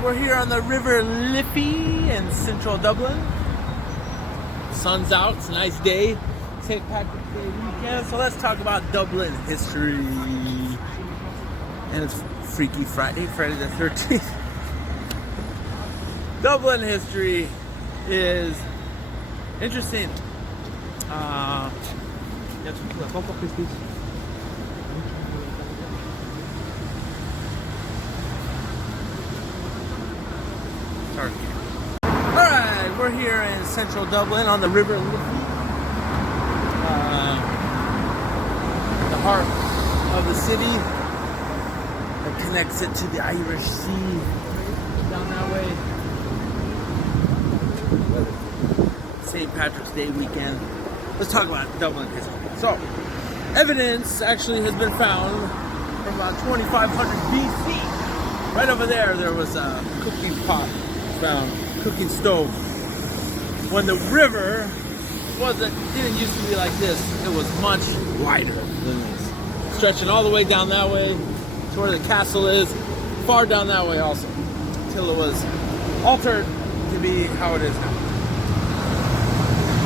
Alright, we're here on the River Liffey in central Dublin. The sun's out, it's a nice day. St. Patrick's Day weekend, so let's talk about Dublin history. And it's Freaky Friday, Friday the 13th. Dublin history is interesting. Alright, we're here in central Dublin on the River Liffey. The heart of the city that connects it to the Irish Sea. Down that way. St. Patrick's Day weekend. Let's talk about Dublin history. So, evidence actually has been found from about 2500 BC. Right over there, there was a cooking pot found, cooking stove. When the river didn't used to be like this, it was much wider than this. Stretching all the way down that way to where the castle is, far down that way also, until it was altered to be how it is now.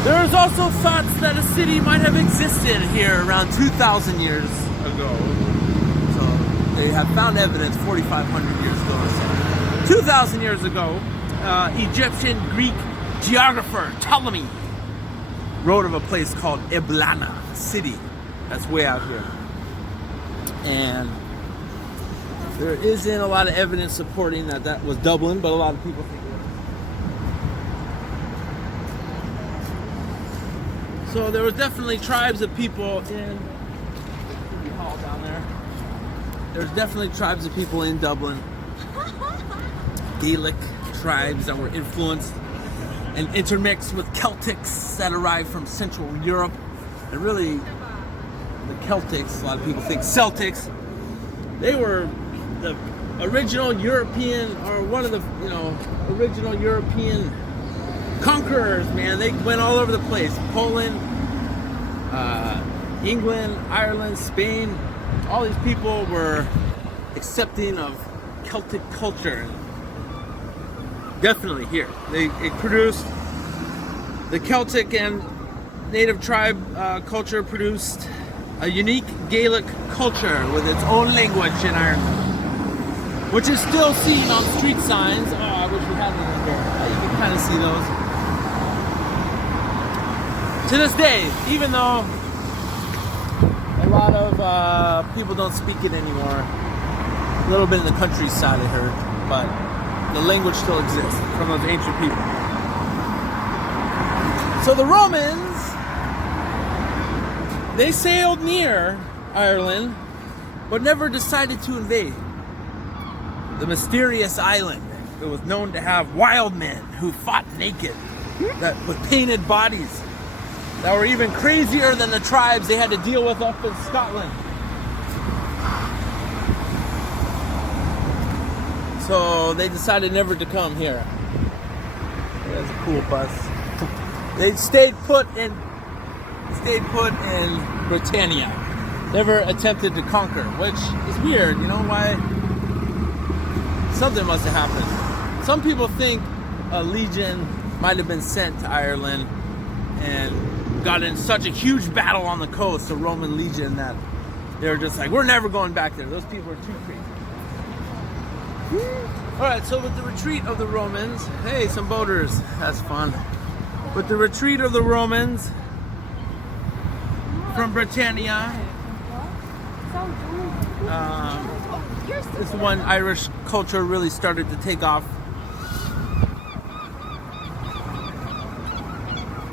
There is also thoughts that a city might have existed here around 2,000 years ago. So they have found evidence 4,500 years ago or so. 2,000 years ago, Egyptian Greek geographer Ptolemy wrote of a place called Eblana city that's way out here. And there isn't a lot of evidence supporting that that was Dublin, but a lot of people think it was. So there was definitely tribes of people in City Hall down there. There's definitely tribes of people in Dublin. Gaelic tribes that were influenced and intermixed with Celtics that arrived from Central Europe. And really, the Celtics, a lot of people think Celtics, they were the original European, or one of the original European conquerors, man. They went all over the place. Poland, England, Ireland, Spain. All these people were accepting of Celtic culture. Definitely here. It produced the Celtic and native tribe culture produced a unique Gaelic culture with its own language in Ireland, which is still seen on street signs. Oh, I wish we had them in here. You can kind of see those. To this day, even though a lot of people don't speak it anymore, a little bit in the countryside I heard, but the language still exists from those ancient people. So the Romans, they sailed near Ireland, but never decided to invade. The mysterious island, it was known to have wildmen who fought naked, that with painted bodies, that were even crazier than the tribes they had to deal with up in Scotland. So they decided never to come here. That's a cool bus. They stayed put in Britannia. Never attempted to conquer, which is weird. You know why? Something must have happened. Some people think a legion might have been sent to Ireland and got in such a huge battle on the coast, the Roman legion, that they were just like, we're never going back there. Those people are too crazy. Alright, so with the retreat of the Romans, hey, some boaters, that's fun. With the retreat of the Romans from Britannia, this is when Irish culture really started to take off.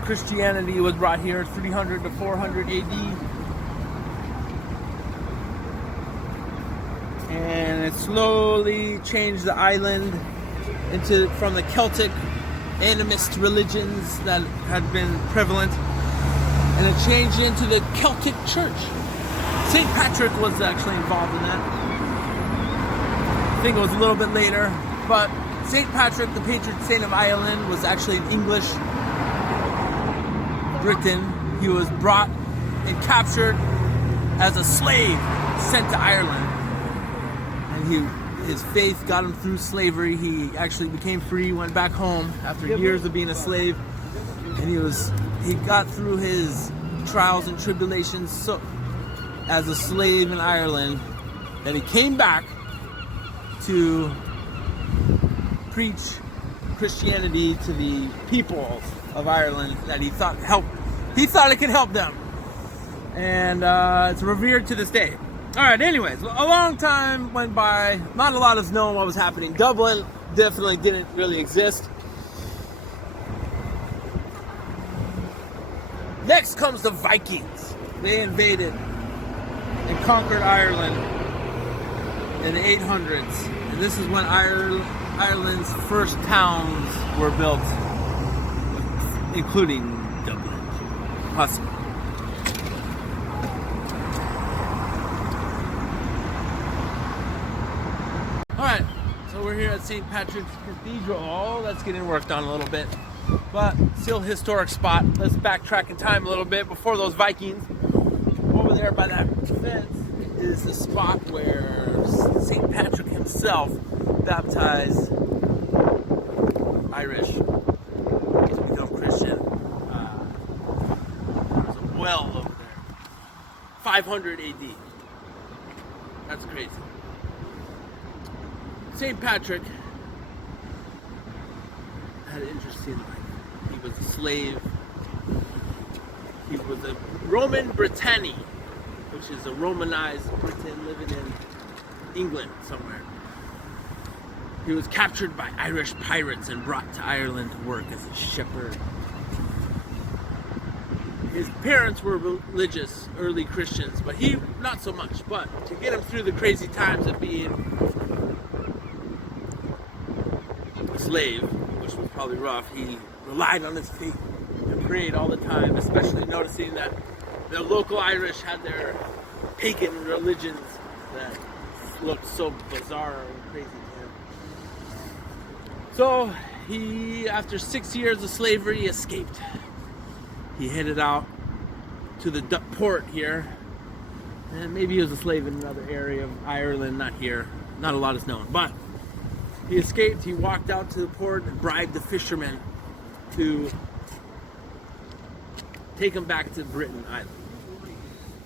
Christianity was brought here 300 to 400 AD. And it slowly changed the island from the Celtic animist religions that had been prevalent, and it changed into the Celtic Church. St. Patrick was actually involved in that. I think it was a little bit later, but St. Patrick, the patron saint of Ireland, was actually an English Briton. He was brought and captured as a slave, sent to Ireland. And his faith got him through slavery. He actually became free, went back home after years of being a slave, and he got through his trials and tribulations as a slave in Ireland. Then he came back to preach Christianity to the people of Ireland that he thought it could help them, and it's revered to this day. All right, anyways, a long time went by. Not a lot is known what was happening. Dublin definitely didn't really exist. Next comes the Vikings. They invaded and conquered Ireland in the 800s. And this is when Ireland's first towns were built, including Dublin. Possibly. Alright, so we're here at St. Patrick's Cathedral. That's getting worked on a little bit, but still a historic spot. Let's backtrack in time a little bit before those Vikings. Over there by that fence is the spot where St. Patrick himself baptized Irish to become Christian. There's a well over there. 500 AD. That's crazy. St. Patrick had an interesting life. He was a slave. He was a Roman Britannic, which is a Romanized Britain living in England somewhere. He was captured by Irish pirates and brought to Ireland to work as a shepherd. His parents were religious, early Christians, but he not so much. But to get him through the crazy times of being a slave, which was probably rough, he relied on his faith and prayed all the time, especially noticing that the local Irish had their pagan religions that looked so bizarre and crazy to him. So he, after 6 years of slavery, escaped. He headed out to the port here, and maybe he was a slave in another area of Ireland, not here. Not a lot is known, but he escaped. He walked out to the port and bribed the fishermen to take him back to Britain Island,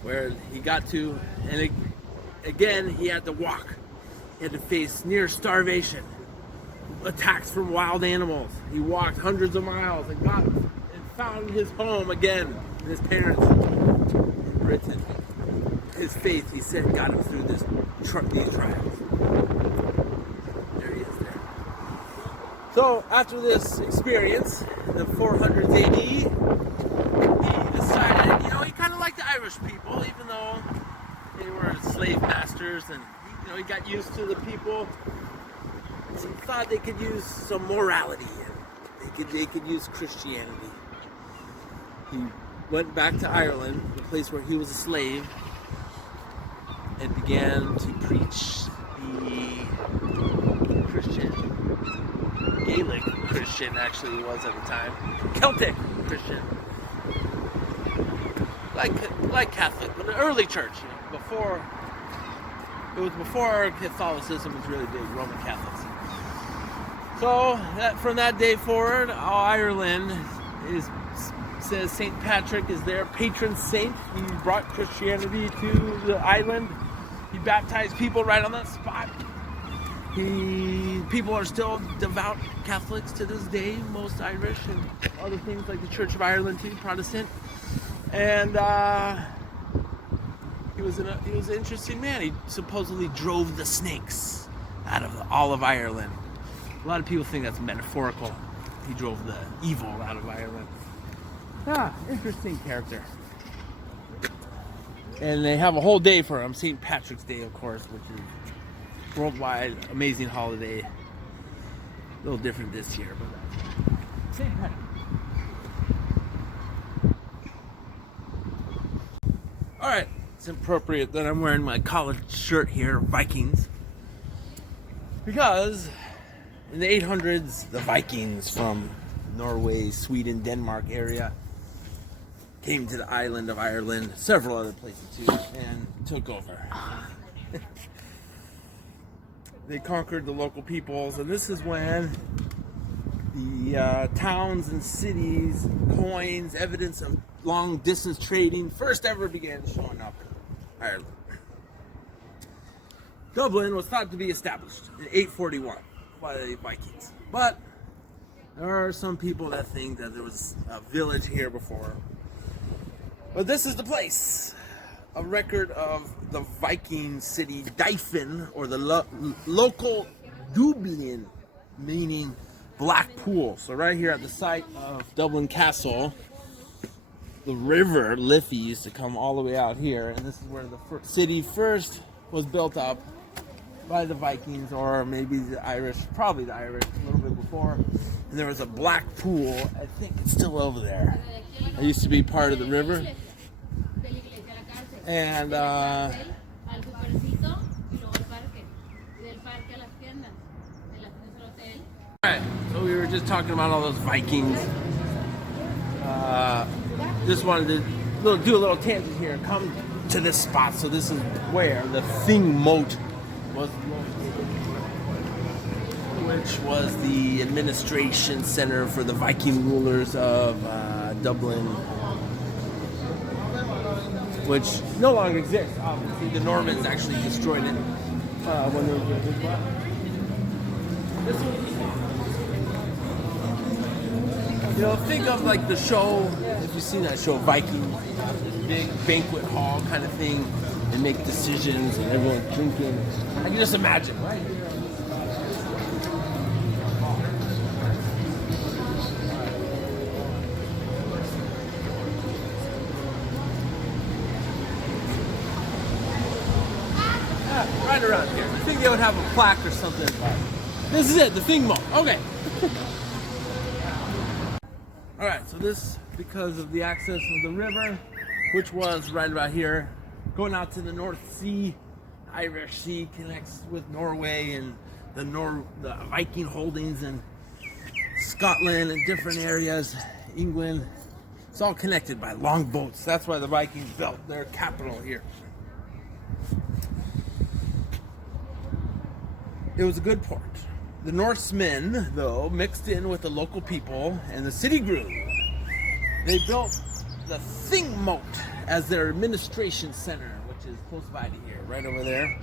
where he got to, and again he had to walk. He had to face near starvation, attacks from wild animals. He walked hundreds of miles and found his home again, and his parents in Britain. His faith, he said, got him through these trials. There he is there. So after this experience, in the 400s AD, he decided, he kind of liked the Irish people, even though they were slave masters, and he got used to the people. So he thought they could use some morality, and they could use Christianity. He went back to Ireland, the place where he was a slave, and began to preach the Christian, Gaelic Christian actually was at the time, Celtic Christian, like Catholic, but the early church, before Catholicism was really big, Roman Catholics. So from that day forward, Ireland says St. Patrick is their patron saint. He brought Christianity to the island. He baptized people right on that spot. People are still devout Catholics to this day, most Irish, and other things like the Church of Ireland too, Protestant. And he was an interesting man. He supposedly drove the snakes out of all of Ireland. A lot of people think that's metaphorical. He drove the evil out of Ireland. Interesting character. And they have a whole day for him, St. Patrick's Day, of course, which is worldwide, amazing holiday. A little different this year, but St. Patrick. Alright, it's appropriate that I'm wearing my college shirt here, Vikings. Because in the 800s, the Vikings from Norway, Sweden, Denmark area came to the island of Ireland, several other places too, and took over. they conquered the local peoples, and this is when the towns and cities, coins, evidence of long distance trading first ever began showing up in Ireland. Dublin was thought to be established in 841 by the Vikings, but there are some people that think that there was a village here before. But this is the place. A record of the Viking city Dyfin, or the local Dublin, meaning Black Pool. So right here at the site of Dublin Castle, the river Liffey used to come all the way out here, and this is where the city first was built up by the Vikings, or maybe the Irish, probably the Irish, a little bit before. And there was a black pool. I think it's still over there. It used to be part of the river. And alright, so we were just talking about all those Vikings. Just wanted to do a little tangent here. Come to this spot. So this is where the Thing Moat was located, which was the administration center for the Viking rulers of Dublin, which no longer exists. Obviously, the Normans actually destroyed it when they were building. This was, you know, think of like the show, if you've seen that show, Viking, this big banquet hall kind of thing, and make decisions, and everyone's drinking. I can just imagine, right? Right around here. I think they would have a plaque or something. This is it, the Thing Moat. Okay. Alright, so this, because of the access of the river, which was right about here, going out to the North Sea, Irish Sea connects with Norway and the Viking holdings in Scotland and different areas, England. It's all connected by long boats. That's why the Vikings built their capital here. It was a good port. The Norsemen, though, mixed in with the local people, and the city grew. They built the Thing Moat as their administration center, which is close by to here, right over there.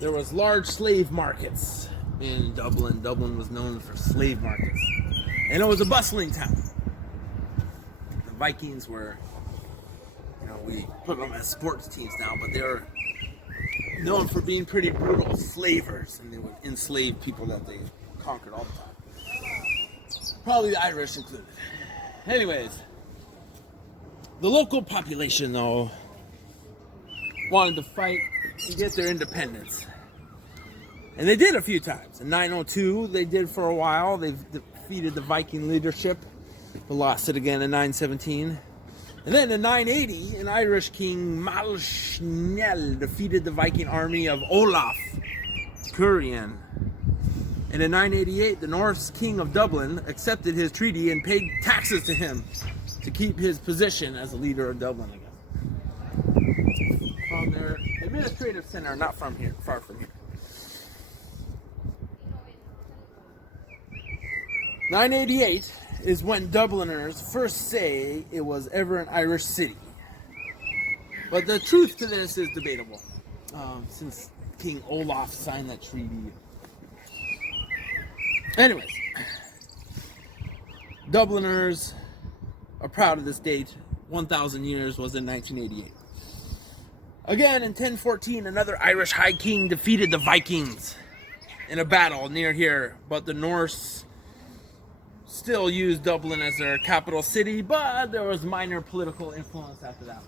There was large slave markets in Dublin. Dublin was known for slave markets. And it was a bustling town. The Vikings were, you know, we put them as sports teams now, but they were known for being pretty brutal slavers, and they would enslave people that they conquered all the time. Probably the Irish included. Anyways, the local population, though, wanted to fight and get their independence. And they did a few times. In 902, they did for a while. They defeated the Viking leadership, but lost it again in 917. And then in 980, an Irish king, Malshnel, defeated the Viking army of Olaf Curian. And in 988, the Norse king of Dublin accepted his treaty and paid taxes to him to keep his position as a leader of Dublin, I guess. From their administrative center, not from here, far from here. 988 is when Dubliners first say it was ever an Irish city. But the truth to this is debatable, since King Olaf signed that treaty. Anyways, Dubliners are proud of this date. 1,000 years was in 1988. Again, in 1014, another Irish high king defeated the Vikings in a battle near here, but the Norse still used Dublin as their capital city, but there was minor political influence after that.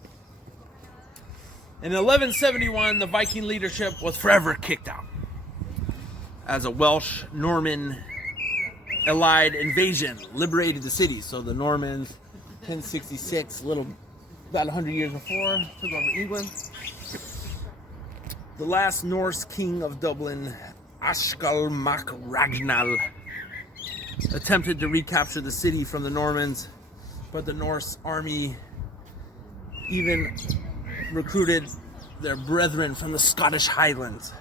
In 1171, the Viking leadership was forever kicked out as a Welsh Norman allied invasion liberated the city. So the Normans, 1066, about 100 years before, took over England. The last Norse king of Dublin, Ashgal Mac Ragnall, attempted to recapture the city from the Normans, but the Norse army even recruited their brethren from the Scottish Highlands.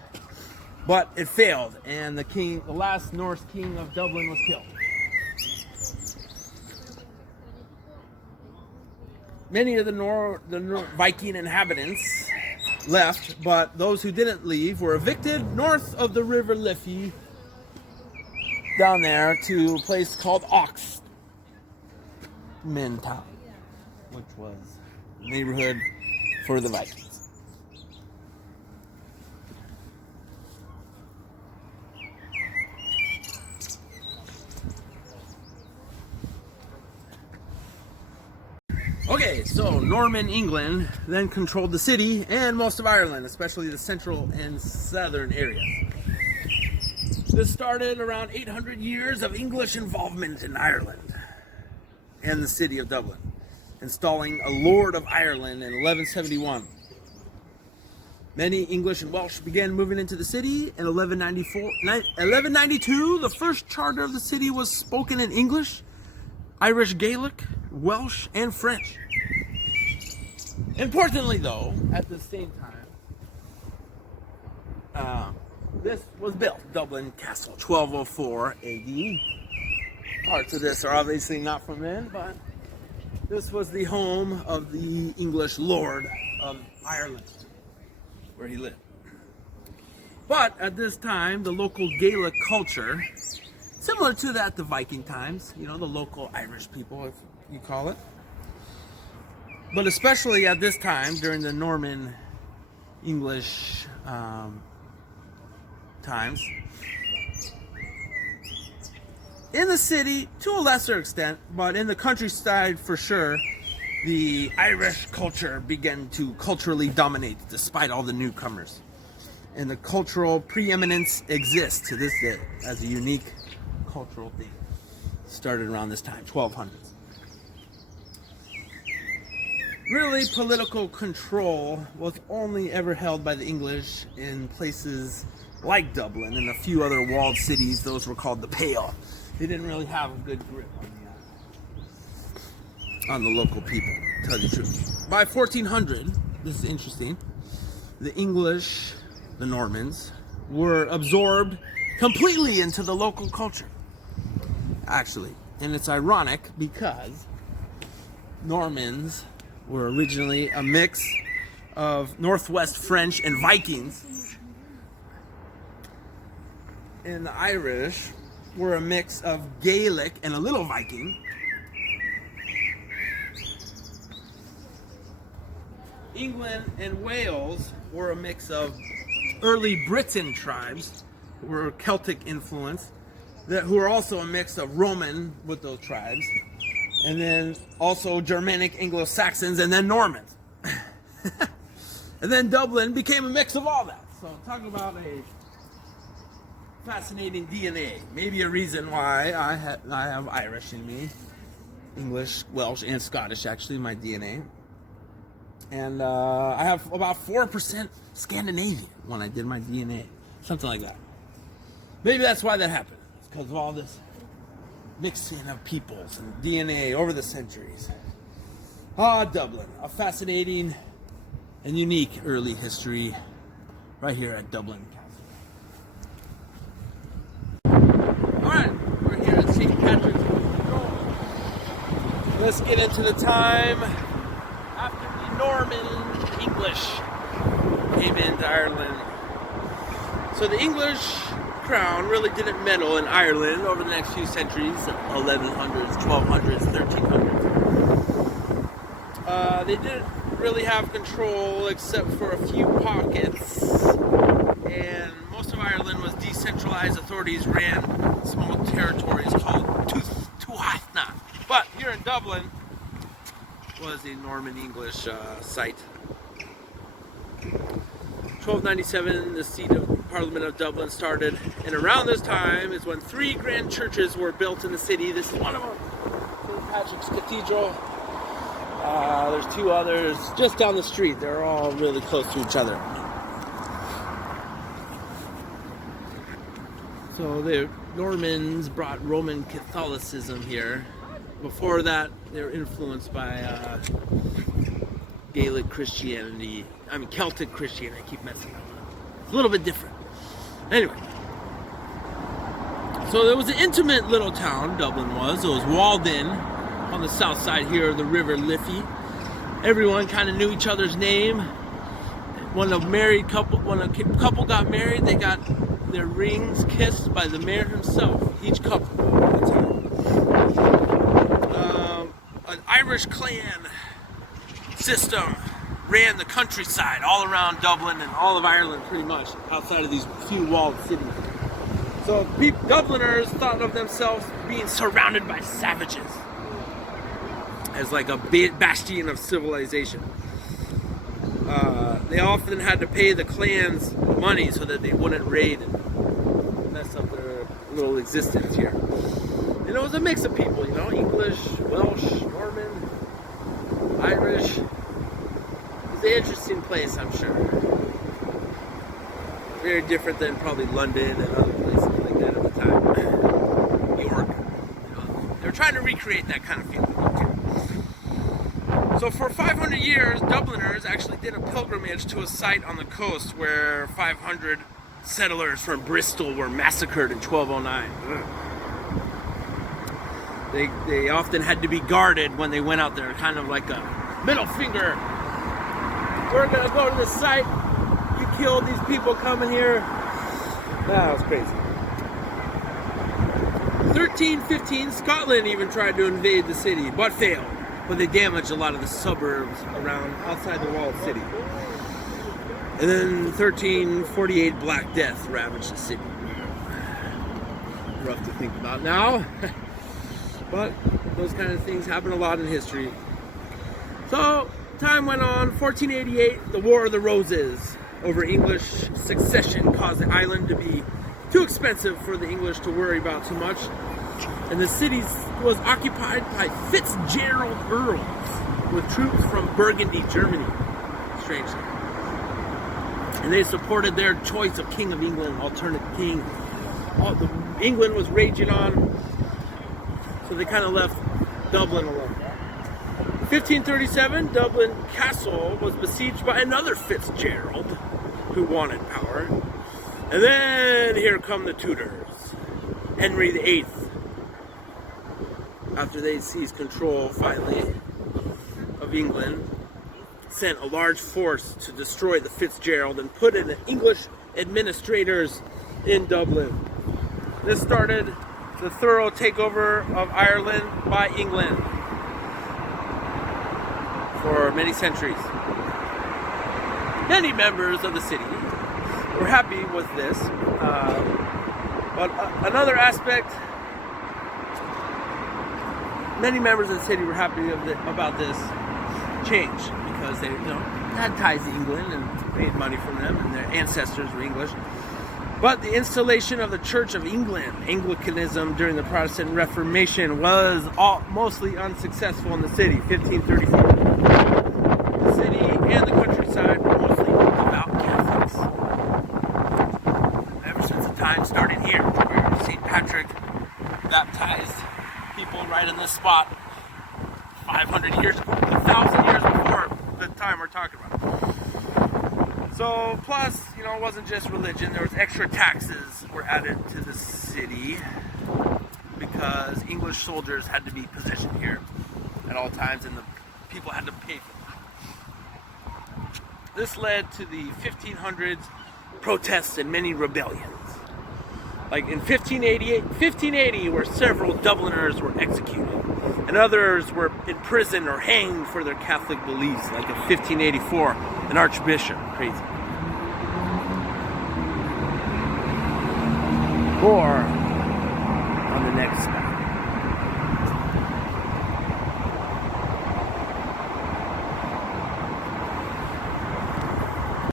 But it failed, and the last Norse king of Dublin was killed. Many of the Viking inhabitants left, but those who didn't leave were evicted north of the River Liffey, down there to a place called Oxmentown, which was a neighborhood for the Vikings. Okay, so Norman England then controlled the city and most of Ireland, especially the central and southern areas. This started around 800 years of English involvement in Ireland and the city of Dublin, installing a Lord of Ireland in 1171. Many English and Welsh began moving into the city in 1192. The first charter of the city was spoken in English, Irish Gaelic, Welsh, and French. Importantly, though, at the same time, this was built, Dublin Castle, 1204 AD. Parts of this are obviously not from then, but this was the home of the English Lord of Ireland, where he lived. But at this time, the local Gaelic culture, similar to that the Viking times, you know, the local Irish people, if you call it. But especially at this time, during the Norman English times, in the city, to a lesser extent, but in the countryside for sure, the Irish culture began to culturally dominate despite all the newcomers. And the cultural preeminence exists to this day as a unique cultural thing. Started around this time, 1200s. Really, political control was only ever held by the English in places like Dublin and a few other walled cities. Those were called the Pale. They didn't really have a good grip on the local people, to tell you the truth. By 1400, this is interesting, the English, the Normans, were absorbed completely into the local culture, actually. And it's ironic because Normans were originally a mix of Northwest French and Vikings, and the Irish were a mix of Gaelic and a little Viking. England and Wales were a mix of early Britain tribes who were Celtic influence, who were also a mix of Roman with those tribes, and then also Germanic Anglo-Saxons, and then Normans. And then Dublin became a mix of all that. So talk about a fascinating DNA. Maybe a reason why I have Irish in me, English, Welsh, and Scottish actually in my DNA. And I have about 4% Scandinavian when I did my DNA, something like that. Maybe that's why that happened. It's because of all this mixing of peoples and DNA over the centuries. Dublin, a fascinating and unique early history right here at Dublin Castle. Alright, we're here at St. Patrick's Cathedral. Let's get into the time after the Norman English came into Ireland. So the English crown really didn't meddle in Ireland over the next few centuries, 1100s, 1200s, 1300s. They didn't really have control except for a few pockets, and most of Ireland was decentralized. Authorities ran small territories called Tuatha. But here in Dublin was a Norman English site. 1297, the seat of Parliament of Dublin started, and around this time is when 3 grand churches were built in the city. This is one of them, St. Patrick's Cathedral. There's 2 others just down the street. They're all really close to each other. So the Normans brought Roman Catholicism here. Before that, they were influenced by Gaelic Christianity. Celtic Christianity. I keep messing up. It's a little bit different. Anyway, so there was an intimate little town, Dublin was. It was walled in on the south side here of the River Liffey. Everyone kind of knew each other's name. When a couple got married, they got their rings kissed by the mayor himself, each couple at a time. An Irish clan system ran the countryside all around Dublin and all of Ireland, pretty much, outside of these few walled cities. So Dubliners thought of themselves being surrounded by savages, as like a bastion of civilization. They often had to pay the clans money so that they wouldn't raid and mess up their little existence here. And it was a mix of people, you know, English, Welsh, Norman, Irish. It was an interesting place, I'm sure. Very different than probably London and other places like that at the time. York. You know, they were trying to recreate that kind of feeling. So for 500 years, Dubliners actually did a pilgrimage to a site on the coast where 500 settlers from Bristol were massacred in 1209. They often had to be guarded when they went out there, kind of like a middle finger. We're gonna go to this site. You killed these people coming here. That was crazy. 1315, Scotland even tried to invade the city, but failed. But they damaged a lot of the suburbs around outside the walled city. And then 1348, Black Death ravaged the city. Rough to think about now. But those kind of things happen a lot in history. So time went on. 1488, the War of the Roses over English succession caused the island to be too expensive for the English to worry about too much. And the city was occupied by Fitzgerald Earls with troops from Burgundy, Germany, strangely. And they supported their choice of King of England, alternate king. England was raging on, so they kind of left Dublin alone. 1537, Dublin Castle was besieged by another Fitzgerald who wanted power. And then here come the Tudors. Henry VIII, after they seized control finally of England, sent a large force to destroy the Fitzgerald and put in the English administrators in Dublin. This started the thorough takeover of Ireland by England for many centuries. Many members of the city were happy with this, but another aspect, many members of the city were happy about this change because they, had ties to England and paid money from them, and their ancestors were English. But the installation of the Church of England, Anglicanism, during the Protestant Reformation was mostly unsuccessful in the city. 1534. The city and the countryside were mostly devout Catholics. Ever since the time started here, where St. Patrick baptized people right in this spot 500 years, 1,000 years before the time we're talking about. So, plus, it wasn't just religion. There was extra taxes were added to the city because English soldiers had to be positioned here at all times, and the people had to pay for them. This led to the 1500s protests and many rebellions. Like in 1580, where several Dubliners were executed, and others were imprisoned or hanged for their Catholic beliefs, like in 1584, an archbishop. Crazy. More on the next spot.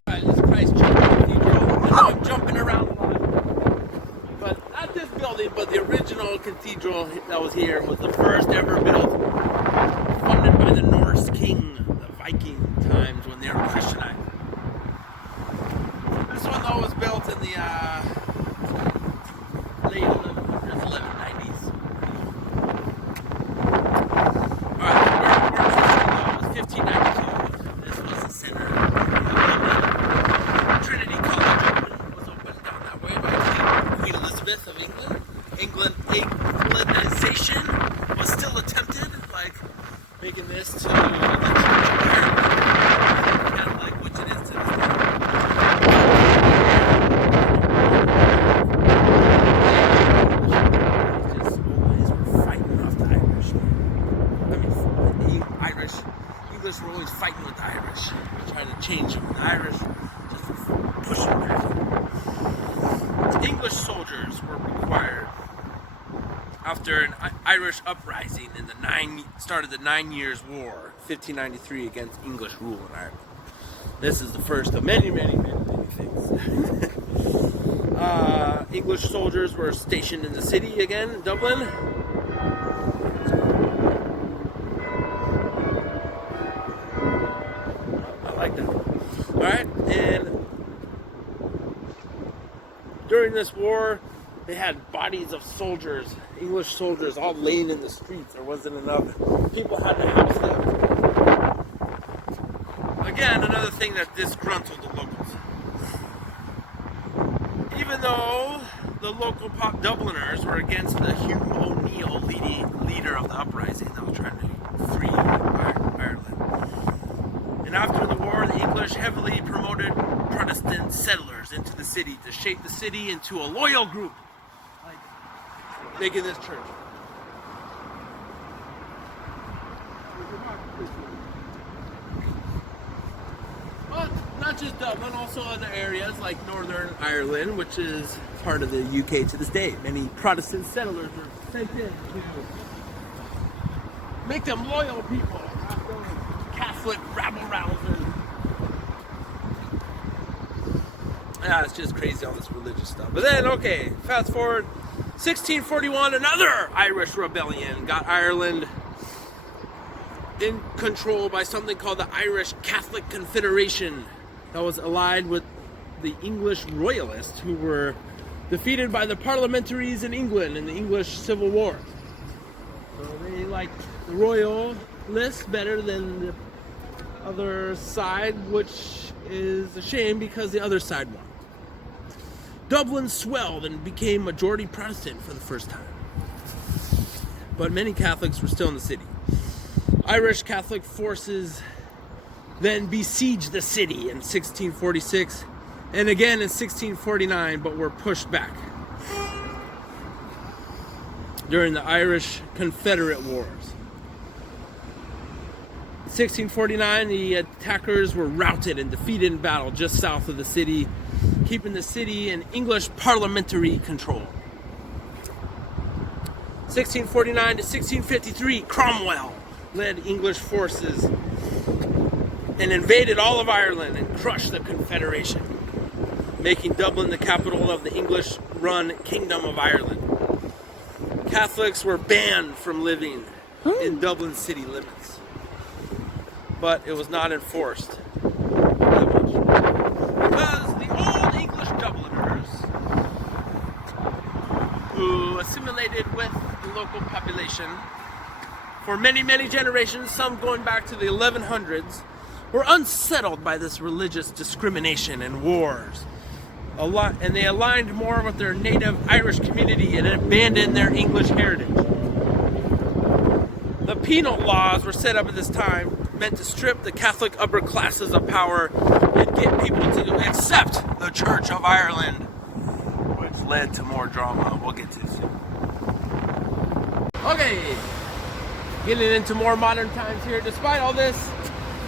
Alright, this is Christchurch Cathedral. I know I'm jumping around a lot, but not this building, but the original cathedral that was here was the first ever built, funded by the Norse king, the Viking times when they were Christianiy. This one though was built in the late 1190s. Alright, where was 1592. This was the center of Trinity College was opened down that way by Anglicization was still attempted, like making this to the Church of Ireland, Catholic, which it is to this day. Just always were fighting off the Irish. English were always fighting with the Irish, trying to change them. The Irish just pushing back. English soldiers were required after an Irish uprising in the start of the 9 Years' War, 1593, against English rule in Ireland. This is the first of many, many, many, many things. English soldiers were stationed in the city again, Dublin. I like that. Alright, and during this war, they had bodies of soldiers, English soldiers, all laying in the streets. There wasn't enough. People had to house them. Again, another thing that disgruntled the locals. Even though the local Dubliners were against the Hugh O'Neill, leader of the uprising that was trying to free Ireland. And after the war, the English heavily promoted Protestant settlers into the city to shape the city into a loyal group, like making this church. But not just Dublin, also other areas like Northern Ireland, which is part of the UK to this day. Many Protestant settlers were sent in to make them loyal people, not those Catholic rabble-rousers. Yeah, it's just crazy, all this religious stuff. But then, okay, fast forward, 1641, another Irish rebellion got Ireland in control by something called the Irish Catholic Confederation that was allied with the English royalists who were defeated by the parliamentaries in England in the English Civil War. So they liked the royalists better than the other side, which is a shame because the other side won. Dublin swelled and became majority Protestant for the first time. But many Catholics were still in the city. Irish Catholic forces then besieged the city in 1646 and again in 1649, but were pushed back during the Irish Confederate Wars. 1649, the attackers were routed and defeated in battle just south of the city, keeping the city in English parliamentary control. 1649 to 1653, Cromwell led English forces and invaded all of Ireland and crushed the Confederation, making Dublin the capital of the English-run Kingdom of Ireland. Catholics were banned from living in Dublin city limits, but it was not enforced that much. Because the old English Dubliners, who assimilated with the local population for many, many generations, some going back to the 1100s, were unsettled by this religious discrimination and wars. And they aligned more with their native Irish community and abandoned their English heritage. The penal laws were set up at this time, meant to strip the Catholic upper classes of power and get people to accept the Church of Ireland, which led to more drama we'll get to soon. Okay, getting into more modern times here. Despite all this,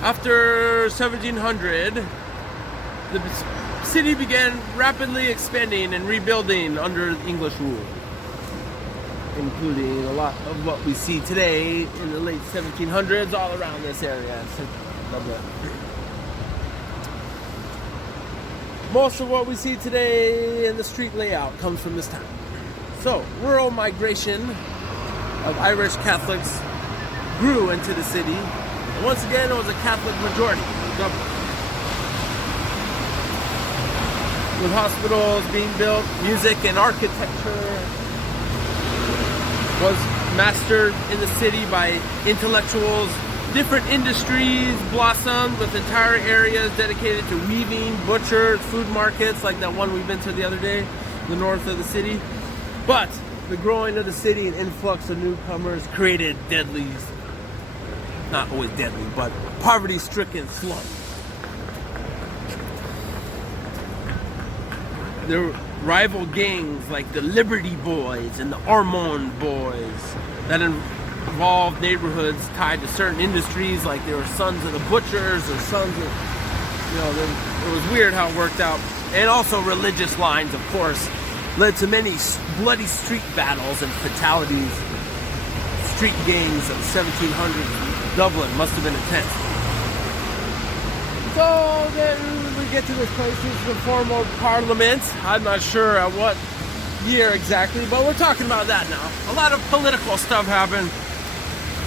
after 1700, the city began rapidly expanding and rebuilding under English rule, including a lot of what we see today in the late 1700s all around this area. Most of what we see today in the street layout comes from this time. So, rural migration of Irish Catholics grew into the city. And once again, it was a Catholic majority in Dublin. With hospitals being built, music and architecture was mastered in the city by intellectuals. Different industries blossomed with entire areas dedicated to weaving, butchers, food markets, like that one we've been to the other day, the north of the city. But the growing of the city and influx of newcomers created deadly, not always deadly, but poverty-stricken slums. There were rival gangs like the Liberty Boys and the Ormond Boys that involved neighborhoods tied to certain industries, like they were sons of the butchers or sons of, it was weird how it worked out. And also religious lines, of course, led to many bloody street battles and fatalities. Street gangs of 1700s Dublin must have been intense. So then we get to this place, the formal parliament. I'm not sure at what year exactly, but we're talking about that now. A lot of political stuff happened.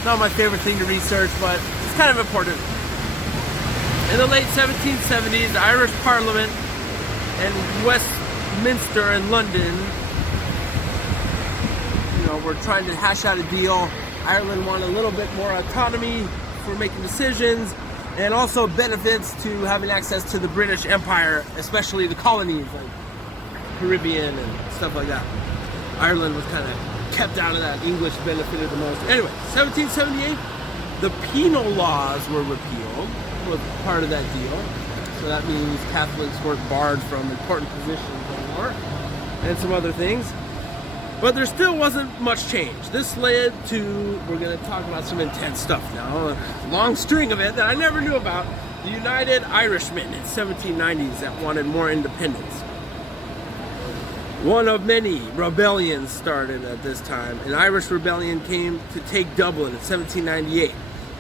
Not my favorite thing to research, but it's kind of important. In the late 1770s, the Irish Parliament and Westminster in London, were trying to hash out a deal. Ireland wanted a little bit more autonomy for making decisions, and also benefits to having access to the British Empire, especially the colonies like Caribbean and stuff like that. Ireland was kind of kept out of that. English benefited the most. Anyway, 1778, the penal laws were repealed, was part of that deal. So that means Catholics weren't barred from important positions anymore, and some other things. But there still wasn't much change. This led to, we're going to talk about some intense stuff now, a long string of it that I never knew about. The United Irishmen in 1790s that wanted more independence. One of many rebellions started at this time. An Irish rebellion came to take Dublin in 1798.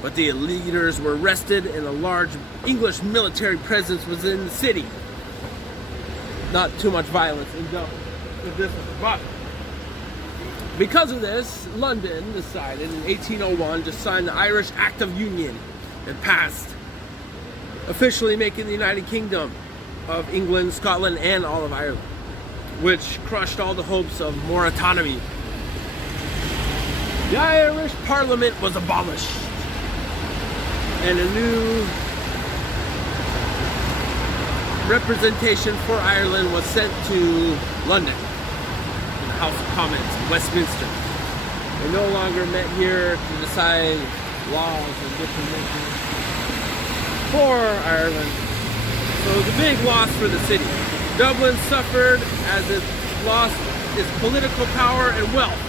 But the leaders were arrested and a large English military presence was in the city. Not too much violence in Dublin with this one, but because of this, London decided in 1801 to sign the Irish Act of Union and passed, officially making the United Kingdom of England, Scotland, and all of Ireland, which crushed all the hopes of more autonomy. The Irish Parliament was abolished, and a new representation for Ireland was sent to London. House of Commons in Westminster. They no longer met here to decide laws or different measures for Ireland. So it was a big loss for the city. Dublin suffered as it lost its political power and wealth.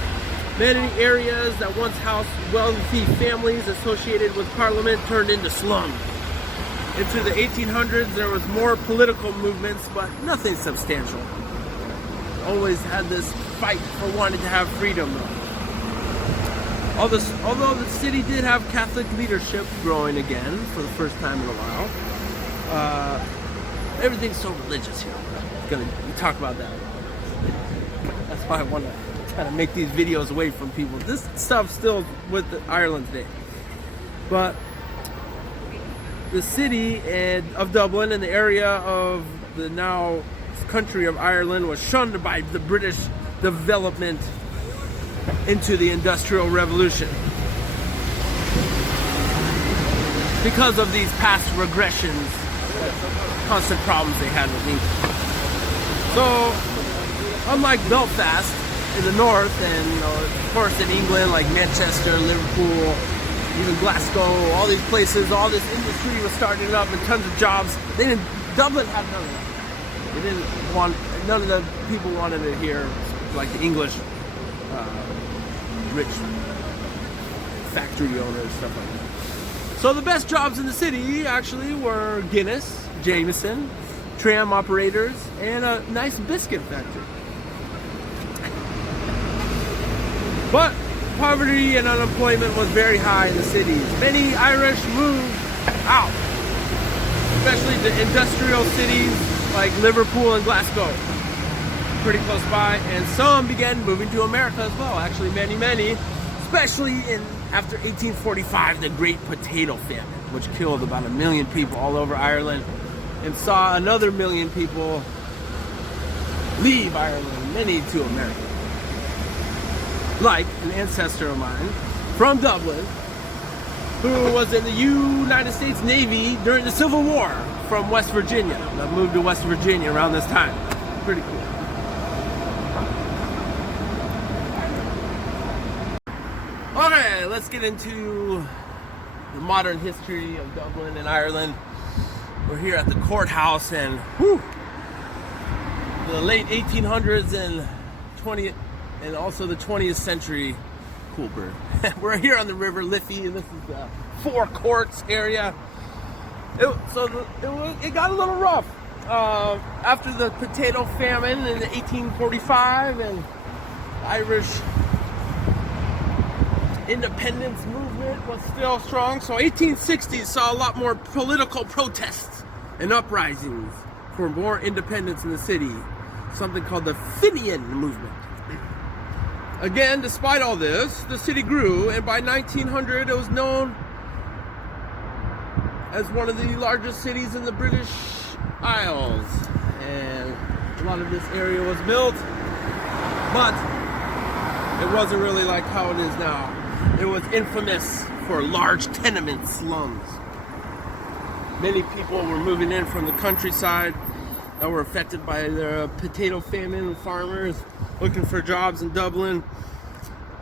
Many areas that once housed wealthy families associated with Parliament turned into slums. Into the 1800s, there was more political movements, but nothing substantial. Always had this fight for wanting to have freedom. Although the city did have Catholic leadership growing again for the first time in a while, everything's so religious here. We talk about that. That's why I want to kind of make these videos away from people. This stuff's still with Ireland today. But the city of Dublin and the area of the now country of Ireland was shunned by the British development into the Industrial Revolution because of these past regressions, constant problems they had with England. So, unlike Belfast in the north, and of course in England, like Manchester, Liverpool, even Glasgow, all these places, all this industry was starting up and tons of jobs. Dublin had none of that. They didn't want, none of the people wanted it here, like the English rich factory owners, stuff like that. So the best jobs in the city actually were Guinness, Jameson, tram operators, and a nice biscuit factory. But poverty and unemployment was very high in the cities. Many Irish moved out, especially the industrial cities like Liverpool and Glasgow, pretty close by, and some began moving to America as well. Actually, many, especially after 1845, the Great Potato Famine, which killed about 1 million people all over Ireland, and saw another 1 million people leave Ireland, many to America. Like an ancestor of mine from Dublin, who was in the United States Navy during the Civil War from West Virginia, that moved to West Virginia around this time. Pretty cool. Okay, let's get into the modern history of Dublin and Ireland. We're here at the courthouse, and the late 1800s and also the 20th century. Cool bird. We're here on the River Liffey, and this is the Four Courts area. It got a little rough after the potato famine in 1845 and Irish independence movement was still strong. So 1860s saw a lot more political protests and uprisings for more independence in the city. Something called the Fenian movement. Again, despite all this, the city grew, and by 1900 it was known as one of the largest cities in the British Isles. And a lot of this area was built, but it wasn't really like how it is now. It was infamous for large tenement slums. Many people were moving in from the countryside that were affected by the potato famine, farmers looking for jobs in Dublin.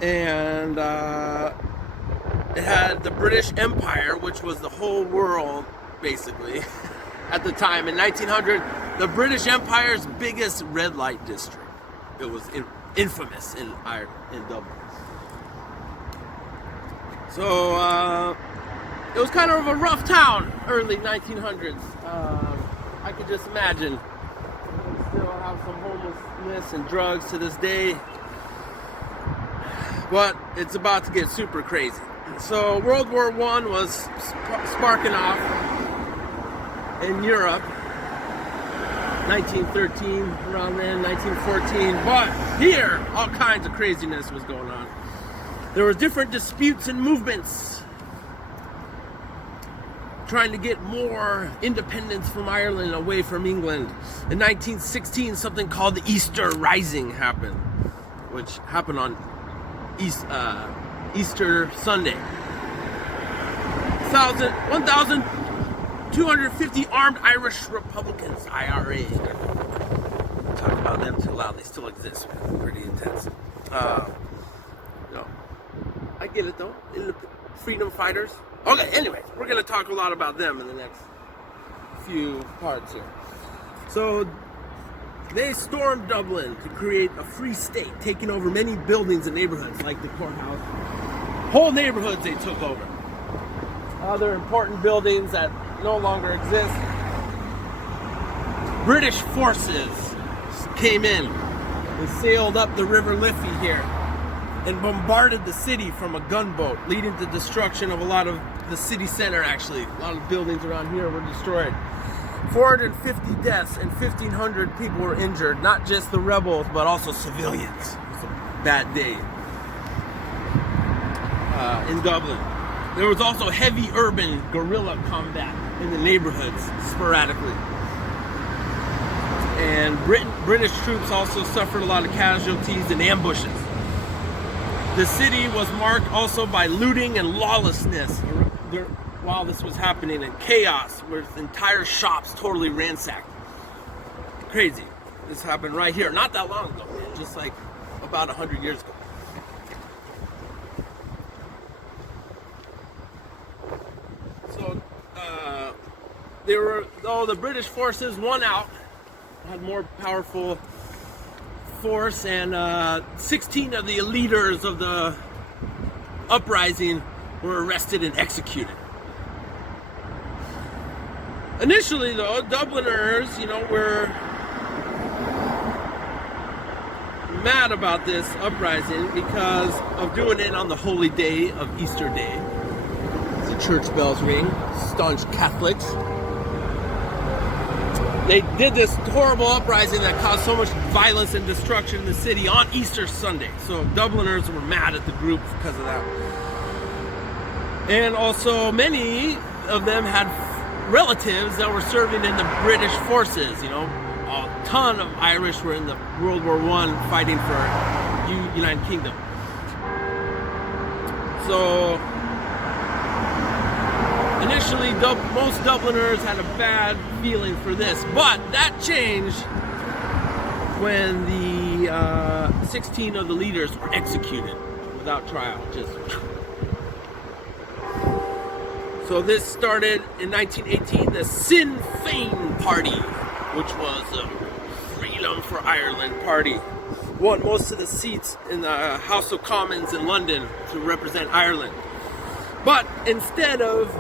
And it had the British Empire, which was the whole world, basically, at the time. In 1900, the British Empire's biggest red light district. It was infamous in Ireland, in Dublin. So it was kind of a rough town, early 1900s. I could just imagine. We still have some homelessness and drugs to this day. But it's about to get super crazy. So World War I was sparking off in Europe. 1913, around then, 1914. But here, all kinds of craziness was going on. There were different disputes and movements trying to get more independence from Ireland away from England. In 1916, something called the Easter Rising happened, which happened on Easter Sunday. 1,250 armed Irish Republicans, IRA. Talk about them too loud, they still exist. Pretty intense. I get it though. Freedom fighters. Okay, anyway, we're going to talk a lot about them in the next few parts here. So, they stormed Dublin to create a free state, taking over many buildings and neighborhoods, like the courthouse. Whole neighborhoods they took over. Other important buildings that no longer exist. British forces came in and sailed up the River Liffey here and bombarded the city from a gunboat, leading to destruction of a lot of the city center, actually. A lot of buildings around here were destroyed. 450 deaths and 1,500 people were injured, not just the rebels, but also civilians. It was a bad day in Dublin. There was also heavy urban guerrilla combat in the neighborhoods, sporadically. And British troops also suffered a lot of casualties and ambushes. The city was marked also by looting and lawlessness while this was happening, and chaos, with entire shops totally ransacked. Crazy. This happened right here, not that long ago, just like about 100 years ago. So, the British forces won out, had more powerful force, and 16 of the leaders of the uprising were arrested and executed. Initially, though, Dubliners, were mad about this uprising because of doing it on the holy day of Easter Day. The church bells ring, staunch Catholics. They did this horrible uprising that caused so much violence and destruction in the city on Easter Sunday. So Dubliners were mad at the group because of that. And also many of them had relatives that were serving in the British forces. A ton of Irish were in the World War I fighting for United Kingdom. So initially, most Dubliners had a bad feeling for this, but that changed when the 16 of the leaders were executed. without trial. Just. So this started in 1918, the Sinn Féin Party, which was a Freedom for Ireland party. Won most of the seats in the House of Commons in London to represent Ireland. But instead of,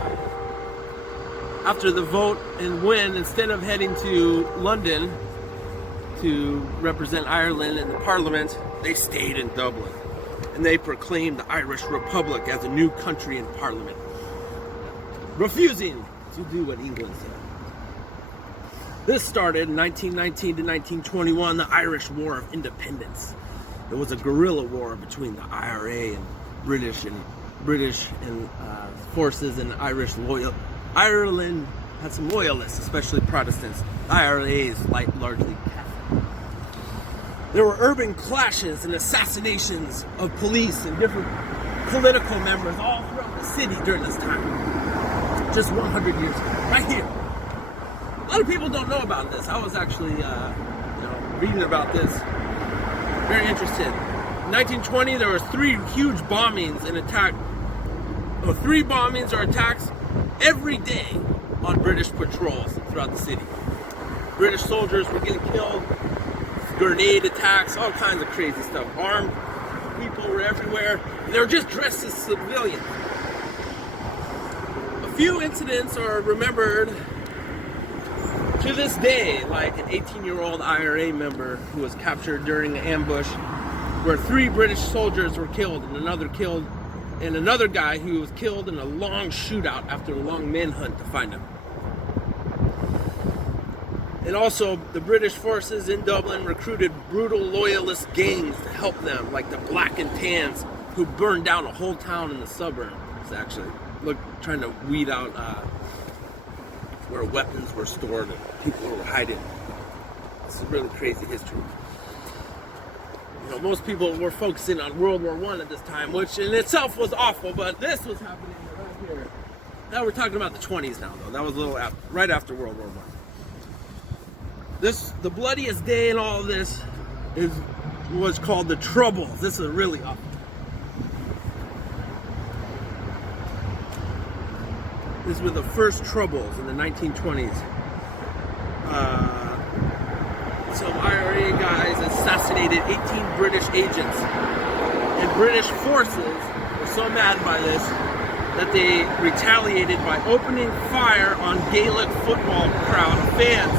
after the vote and win, instead of heading to London to represent Ireland in the Parliament, they stayed in Dublin. And they proclaimed the Irish Republic as a new country in Parliament, refusing to do what England said. This started in 1919 to 1921, the Irish War of Independence. It was a guerrilla war between the IRA and British forces and Ireland had some loyalists, especially Protestants. The IRA is largely Catholic. There were urban clashes and assassinations of police and different political members all throughout the city during this time. Just 100 years ago, right here. A lot of people don't know about this. I was actually, reading about this. Very interested. In 1920, there was 3 huge bombings and attacks. 3 bombings or attacks every day on British patrols throughout the city. British soldiers were getting killed. Grenade attacks, all kinds of crazy stuff. Armed people were everywhere. They were just dressed as civilians. A few incidents are remembered to this day, like an 18-year-old IRA member who was captured during an ambush where 3 British soldiers were killed and another guy who was killed in a long shootout after a long manhunt to find him. And also, the British forces in Dublin recruited brutal loyalist gangs to help them, like the Black and Tans, who burned down a whole town in the suburbs, actually. Trying to weed out where weapons were stored and people were hiding. It's a really crazy history. Most people were focusing on World War I at this time, which in itself was awful, but this was happening right here. Now we're talking about the 20s now, though. That was a little right after World War I. The bloodiest day in all of this was called the Troubles. This is really awful. These were the first Troubles in the 1920s. Some IRA guys assassinated 18 British agents. And British forces were so mad by this that they retaliated by opening fire on Gaelic football crowd of fans,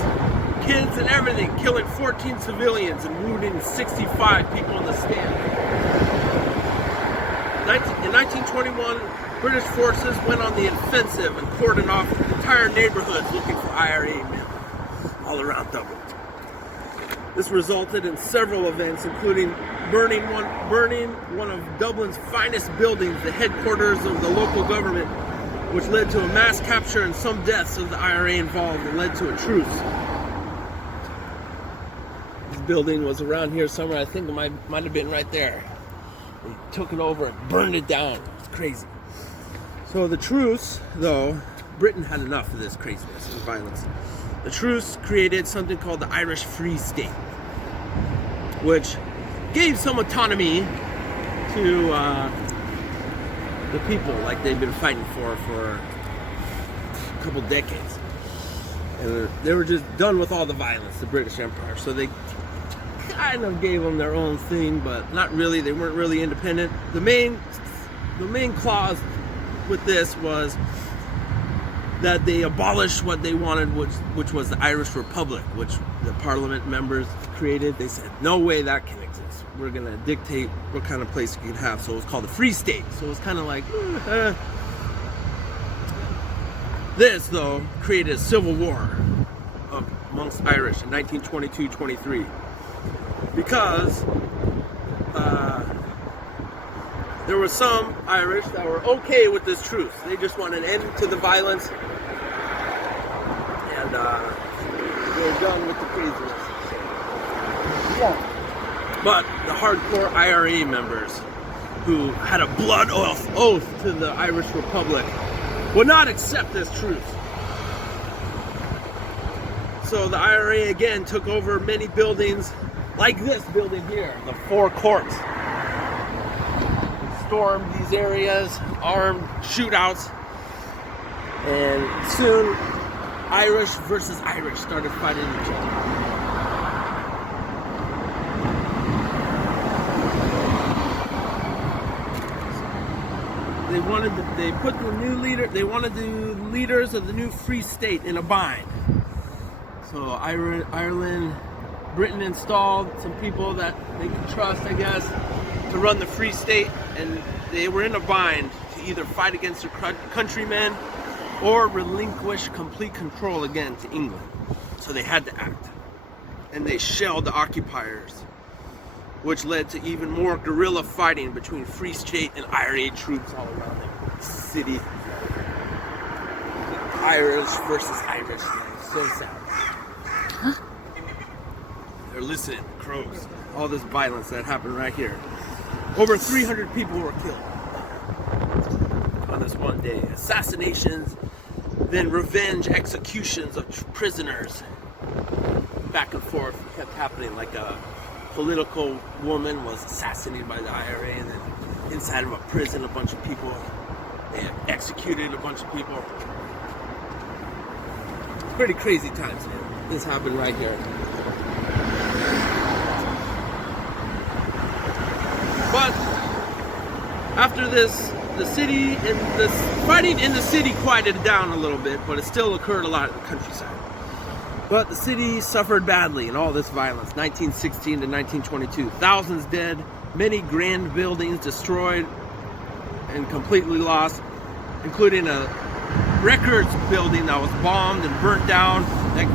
kids and everything, killing 14 civilians and wounding 65 people in the stand. In 1921, British forces went on the offensive and cordoned off entire neighborhoods looking for IRA men all around Dublin. This resulted in several events, including burning one of Dublin's finest buildings, the headquarters of the local government, which led to a mass capture and some deaths of the IRA involved and led to a truce. This building was around here somewhere. I think it might have been right there. They took it over and burned it down. It's crazy. So the truce, though, Britain had enough of this craziness and violence. The truce created something called the Irish Free State, which gave some autonomy to the people, like they've been fighting for a couple decades. And they were just done with all the violence, the British Empire. So they kind of gave them their own thing, but not really. They weren't really independent. The main clause with this was that they abolished what they wanted, which was the Irish Republic, which the Parliament members created. They said, no way that can exist. We're going to dictate what kind of place you can have. So it was called the Free State. So it was kind of like, This, though, created a civil war amongst Irish in 1922-23 because there were some Irish that were okay with this truce. They just wanted an end to the violence, and they were done with the craziness. Yeah. But the hardcore IRA members who had a blood oath to the Irish Republic would not accept this truce. So the IRA again took over many buildings, like this building here, the Four Courts. stormed these areas, armed shootouts, and soon Irish versus Irish started fighting each other. They put the new leader. They wanted the leaders of the new free state in a bind. So Ireland, Britain installed some people that they could trust, I guess, to run the free state, and they were in a bind to either fight against their countrymen or relinquish complete control again to England. So they had to act, and they shelled the occupiers, which led to even more guerrilla fighting between Free State and IRA troops all around the city. Irish versus Irish. So sad. Huh? They're listening, crows. All this violence that happened right here. Over 300 people were killed on this one day. Assassinations, then revenge executions of prisoners. Back and forth kept happening, like a political woman was assassinated by the IRA, and then inside of a prison, a bunch of people, they had executed a bunch of people. Pretty crazy times, man. This happened right here. But after this, the city and the fighting in the city quieted down a little bit, but it still occurred a lot in the countryside. But the city suffered badly in all this violence, 1916 to 1922. Thousands dead, many grand buildings destroyed and completely lost, including a records building that was bombed and burnt down that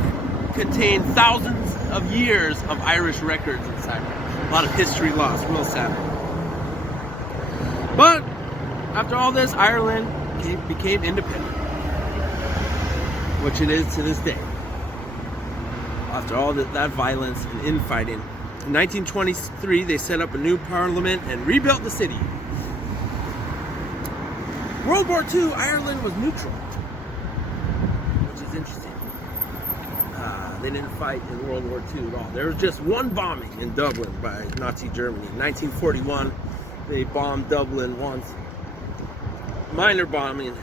contained thousands of years of Irish records inside. A lot of history lost, real sad. But after all this, Ireland became independent, which it is to this day. After all that violence and infighting, in 1923 they set up a new parliament and rebuilt the city. World War II, Ireland was neutral, which is interesting. They didn't fight in World War II at all. There was just one bombing in Dublin by Nazi Germany. In 1941, they bombed Dublin once. Minor bombing,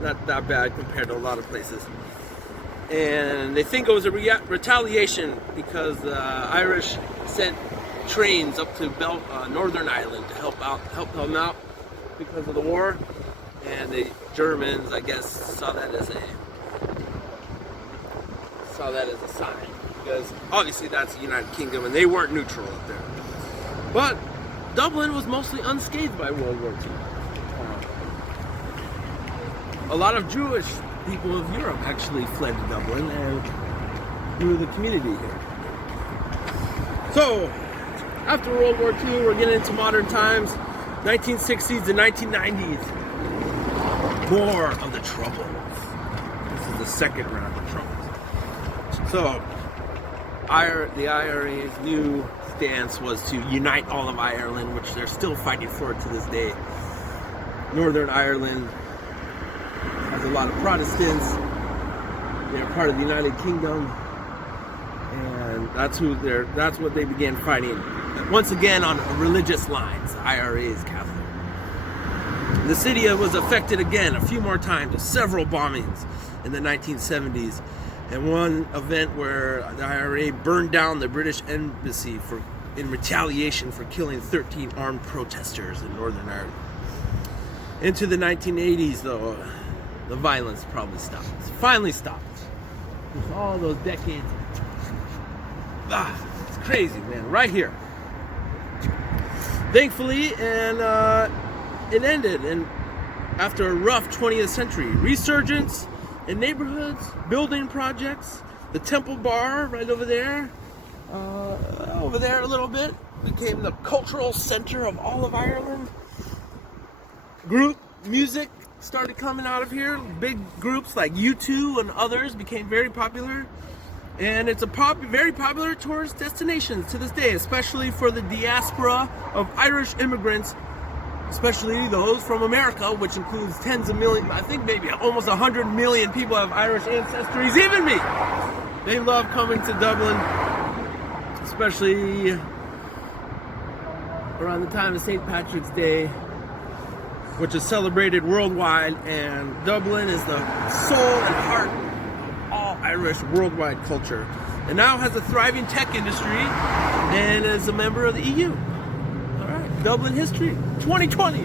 not that bad compared to a lot of places. And they think it was a retaliation because the Irish sent trains up to Northern Ireland to help them out because of the war. And the Germans, I guess, saw that as a sign, because obviously that's the United Kingdom and they weren't neutral up there. But Dublin was mostly unscathed by World War II. A lot of Jewish people of Europe actually fled to Dublin and grew the community here. So after World War II, we're getting into modern times, 1960s to 1990s. More of the troubles. This is the second round of troubles. So, the IRA's new stance was to unite all of Ireland, which they're still fighting for to this day. Northern Ireland has a lot of Protestants. They're part of the United Kingdom, and that's what they began fighting. Once again, on religious lines. The IRA is Catholic. The city was affected again a few more times, several bombings in the 1970s, and one event where the IRA burned down the British embassy in retaliation for killing 13 armed protesters in Northern Ireland. Into the 1980s, though, the violence probably stopped. Finally stopped. With all those decades. It's crazy, man. Right here. Thankfully, and it ended, and after a rough 20th century, resurgence in neighborhoods, building projects, the Temple Bar right over there a little bit, became the cultural center of all of Ireland. Group music started coming out of here. Big groups like U2 and others became very popular, and it's a very popular tourist destination to this day, especially for the diaspora of Irish immigrants, especially those from America, which includes tens of millions, I think maybe almost 100 million people have Irish ancestries, even me. They love coming to Dublin, especially around the time of St. Patrick's Day. which is celebrated worldwide, and Dublin is the soul and heart of all Irish worldwide culture. It now has a thriving tech industry and is a member of the EU. All right, Dublin history 2020.